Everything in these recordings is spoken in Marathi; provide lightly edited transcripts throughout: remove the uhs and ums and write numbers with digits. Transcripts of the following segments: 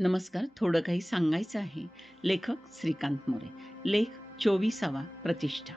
नमस्कार. थोडं काही सांगायचं आहे. लेखक श्रीकांत मोरे. लेख 24वा प्रतिष्ठा.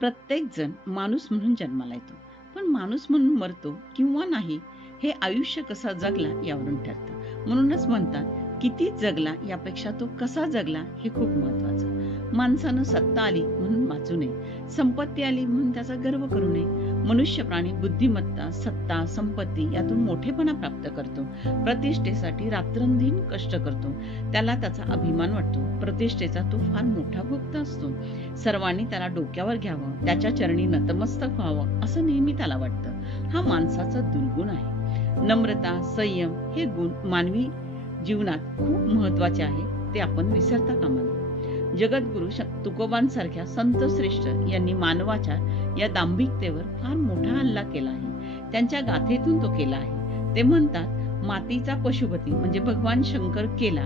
प्रत्येक जण माणूस म्हणून जन्माला येतो. पण माणूस म्हणून मरतो किंवा नाही हे आयुष्य कसा जगला यावरून ठरतं. म्हणूनच म्हणतात, किती जगला यापेक्षा तो कसा जगला हे खूप महत्वाचं. माणसानं सत्ता आली म्हणून वाचू नये. संपत्ती आली म्हणून त्याचा गर्व करू नये. मनुष्य प्राणी बुद्धिमत्ता, सत्ता, संपत्ती यातून मोठेपणा प्राप्त करतो. प्रतिष्ठेसाठी रात्रंदिन कष्ट करतो. त्याला त्याचा अभिमान वाटतो. प्रतिष्ठेचा तो फार मोठा भक्त असतो. सर्वांनी त्याला डोक्यावर घ्यावं, त्याच्या चरणी नतमस्तक व्हावं असं नेहमी त्याला वाटतं. हा माणसाचा दुर्गुण आहे. नम्रता, संयम हे गुण मानवी जीवनात खूप महत्वाचे आहे. ते आपण विसरता कामा नये. जगद्गुरु तुकोबांसारख्या संत श्रेष्ठ यांनी मानवाच्या या दांभिकतेवर फार मोठा हल्ला केला आहे. त्यांच्या गाथेतून तो केला आहे. ते म्हणतात, मातीचा पशुपती म्हणजे भगवान शंकर केला,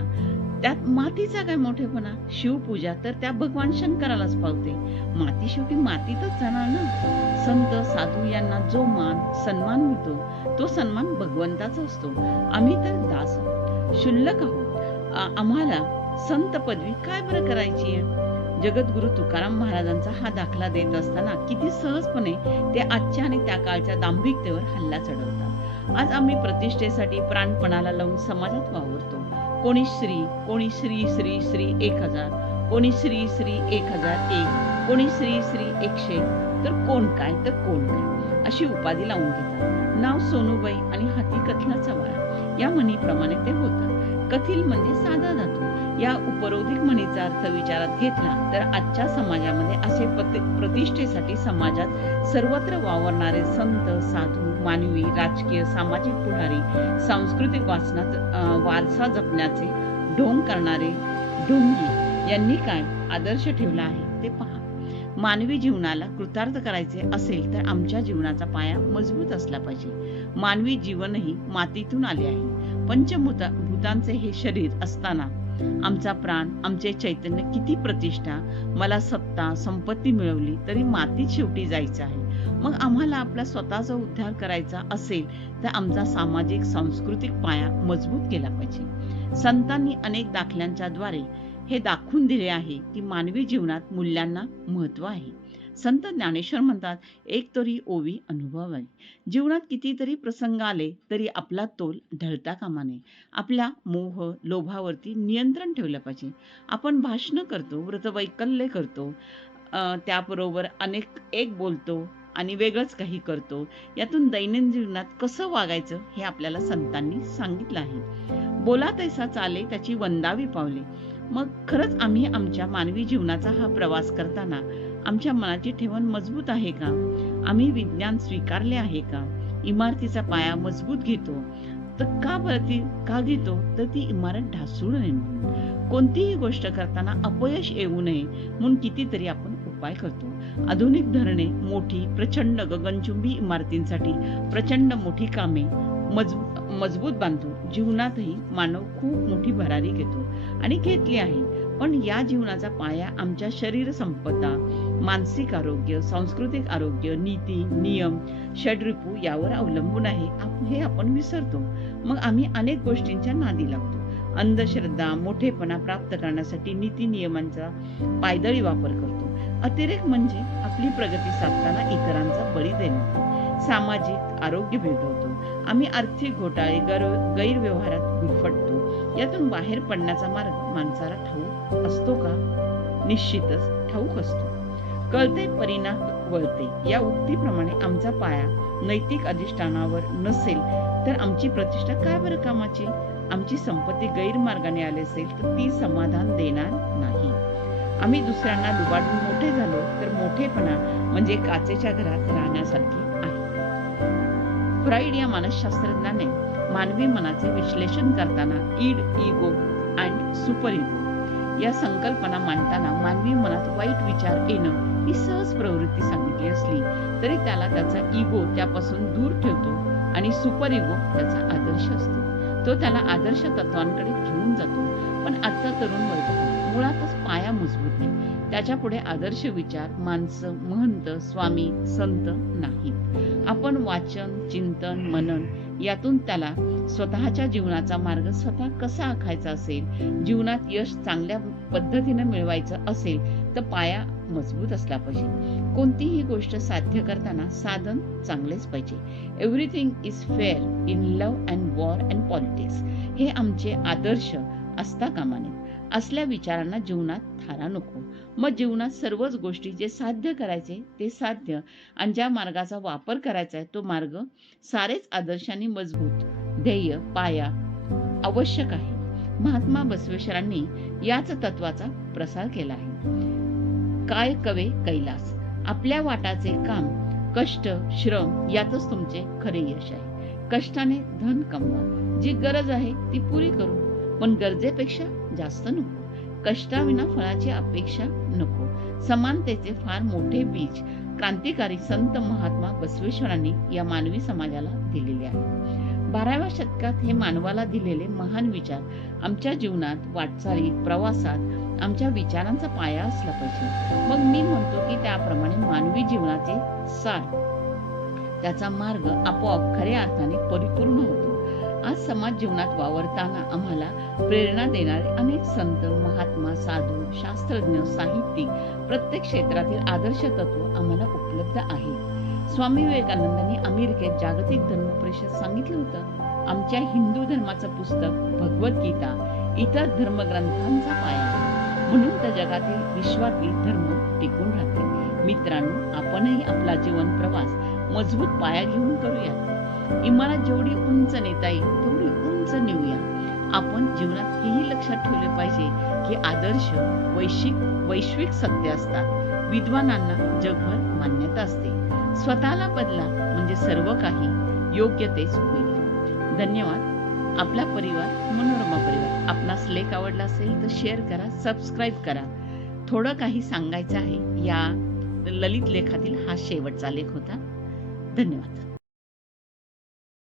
त्यात मातीचा काय मोठेपणा. शिवपूजा तर त्या भगवान शंकरालाच पावते. माती शेवटी मातीतच जाणार ना. संत साधू यांना जो मान सन्मान मिळतो तो सन्मान भगवंताचा असतो. आम्ही तर दास आहोत, शुल्लक आहोत. आम्हाला संत पदवी काय बरं करायची आहे. जगद्गुरु तुकाराम महाराजांचा हा दाखला देत असताना किती सहजपणे ते आजच्या आणि त्या काळच्या दांभिकतेवर हल्ला चढवतात. आज आम्ही प्रतिष्ठेसाठी प्राणपणाला लावून समाजात वावरतो. कोणी श्री, कोणी श्री श्री श्री 1000, कोणी श्री श्री 1001, कोणी श्री श्री 100, तर कोण काय तर कोण काय अशी उपाधी लावून घेतात. नाव सोनूबाई आणि हाती कथलाचा वारा या म्हणीप्रमाणे ते होतात. कथील म्हणजे साधा धातू. या उपरोधिक म्हणीचा अर्थ विचारात घेतला तर आजच्या समाजामध्ये असे प्रतिष्ठेसाठी समाजात सर्वत्र वावरणारे संत, साधू, मानवी, राजकीय, सामाजिक पुढारी, सांस्कृतिक वारसा जपण्याचे ढोंग करणारे ढोंगी यांनी काय आदर्श ठेवला आहे ते पहा. मानवी जीवनाला कृतार्थ करायचे असेल तर आमच्या जीवनाचा पाया मजबूत असला पाहिजे. मानवी जीवनही मातीतून आले आहे. भूतांचे हे शरीर असताना आमचा प्राण, आमचे चैतन्य किती प्रतिष्ठा, मला सत्ता संपत्ती मिळवली तरी मातीत शेवटी जायचं आहे. मग आम्हाला आपला स्वतःचा उद्धार करायचा असेल तर आमचा सामाजिक सांस्कृतिक पाया मजबूत केला पाहिजे. संतांनी अनेक दाखल्यांच्या द्वारे हे दाखवून दिले आहे की मानवी जीवनात मूल्यांना महत्व आहे. संत ज्ञानेश्वर म्हणतात, एक तरी ओवी अनुभव आहे. जीवनात कितीतरी प्रसंग आले तरी आपला तोल ढळता कामा नये. आपल्या मोह लोभावरती नियंत्रण ठेवलं पाहिजे. आपण भाषण करतो, व्रतवैकल्य करतो, त्याबरोबर एक बोलतो आणि वेगळंच काही करतो. यातून दैनंदिन जीवनात कसं वागायचं हे आपल्याला संतांनी सांगितलं आहे. बोला तैसा चाले त्याची वंदावी पावले. मग खरंच आम्ही आमच्या मानवी जीवनाचा हा प्रवास करताना आमच्या मनाची ठेवण मजबूत आहे का? आम्ही विज्ञान स्वीकारले आहे का? इमारतीचा पाया मजबूत घेतो तर का घेतो तर ती इमारत ढासळू नये म्हणून. कोणतीही गोष्ट करताना अपयश येऊ नये म्हणून कितीतरी आपण उपाय करतो. आधुनिक धरणे मोठी प्रचंड गगनचुंबी इमारतींसाठी प्रचंड मोठी कामे मजबूत बांधतो. जीवनातही मानव खूप मोठी भरारी घेतो आणि घेतली आहे. पण या जीवनाचा पाया आमच्या शरीर संपदा, मानसिक आरोग्य, सांस्कृतिक आरोग्य, नीती नियम, षड्रिपू यावर अवलंबून आहे हे आपण विसरतो. मग आम्ही अनेक गोष्टींच्या नादी लागतो. अंधश्रद्धा, मोठेपणा प्राप्त करण्यासाठी नीती नियमांचा पायदळी वापर करतो. अतिरेक म्हणजे आपली प्रगती साधताना इतरांचा बळी देणे. सामाजिक आरोग्य बिघडवतो. आम्ही आर्थिक घोटाळे, गैरव्यवहारात गुरफटतो. यातून बाहेर पडण्याचा मार्ग माणसाला ठाऊक असतो का? निश्चितच ठाऊक असतो. कळते परिणाम वळते या उक्तीप्रमाणे आमचा पाया नैतिक अधिष्ठानावर नसेल तर आमची प्रतिष्ठा काय बरं कामाची? आमची संपत्ती गैरमार्गाने आली असेल तर ती समाधान देणार नाही. आम्ही दुसऱ्यांना लुबाडून मोठे झालो तर मोठेपणा म्हणजे काचेच्या घरात राहण्यासारखे आहे. फ्राईड या मानसशास्त्रज्ञाने मानवी मनाचे विश्लेषण करताना ईड, इगो अँड सुपर इगो या संकल्पना मांडताना मानवी मनात वाईट विचार येणं ही सहज प्रवृत्ती सांगितली असली तरी त्याला त्याचा इगो त्यापासून दूर ठेवतो आणि सुपर इगो त्याचा आदर्श असतो. तो त्याला आदर्श तत्वांकडे घेऊन जातो. पण आजचा तरुण वर्ग मुळातच पाया मजबूत नाही. त्याच्या पुढे आदर्श विचार, माणसं, महंत, स्वामी, संत नाहीत. आपण वाचन, चिंतन, मनन यातून त्याला स्वतःच्या जीवनाचा मार्ग स्वतः कसा आखायचा असेल, जीवनात यश चांगल्या पद्धतीने मिळवायचं असेल तर पाया मजबूत असला पाहिजे. कोणतीही गोष्ट साध्य करताना साधन चांगलेच पाहिजे. Everything is fair in love and war and politics हे आमचे आदर्श असता कामा नयेत. असल्या विचारांना जीवनात थारा नको. मग जीवनात सर्वच गोष्टी जे साध्य करायचे ते साध्य आणि ज्या मार्गाचा वापर करायचा आहे तो मार्ग सारेच आदर्शांनी मजबूत ध्येय पाया आवश्यक आहे. महात्मा बसवेश्वरांनी याच तत्वाचा प्रसार केला आहे. काय कवे कैलास. आपल्या वाटाचे काम कष्ट श्रम यातच तुमचे खरे यश आहे. कष्टाने धन कमवा. जी गरज आहे ती पुरी करू, पण गरजेपेक्षा जास्त नको. कष्टाविना फळाची अपेक्षा नको. समानतेचे फार मोठे बीज क्रांतिकारी संत महात्मा बसवेश्वरांनी या मानवी समाजाला दिलेले आहे. 12व्या शतकात हे मानवाला दिलेले महान विचार आमच्या जीवनात वाटचालीत प्रवासात आमच्या विचारांचा पाया असला पाहिजे. मग मी म्हणतो की त्याप्रमाणे मानवी जीवनाचे सार त्याचा मार्ग आपोआप खऱ्या अर्थाने परिपूर्ण होतो. आज समाज जीवनात वावरताना आम्हाला प्रेरणा देणारे अनेक संत महात्मा साधू शास्त्रज्ञ साहित्यिक प्रत्येक क्षेत्रातील आदर्श तत्व आम्हाला उपलब्ध आहे. स्वामी विवेकानंदांनी अमेरिकेत जागतिक धर्म परिषद सांगितलं होतं, आमच्या हिंदू धर्माचं पुस्तक भगवद्गीता इतर धर्मग्रंथांचा पाया आहे, म्हणून त्या जगातील विश्वातील धर्म टिकून राहतील. मित्रांनो, आपणही आपला जीवन प्रवास मजबूत पाया घेऊन करूया. इमारत जेवढी उंच नेता येईल तेवढी उंच नेऊया. आपण जीवनात हेही लक्षात ठेवले पाहिजे की आदर्श वैश्विक सत्य असतात. विद्वानांना जगभर मान्यता असते. स्वतःला बदला म्हणजे सर्व काही योग्य तेच होईल. धन्यवाद. आपला परिवार मनोरमा परिवार. आपणास लेख आवडला असेल तर शेअर करा, सबस्क्राईब करा. थोडं काही सांगायचं आहे. या ललित लेखातील हा शेवटचा लेख होता. धन्यवाद.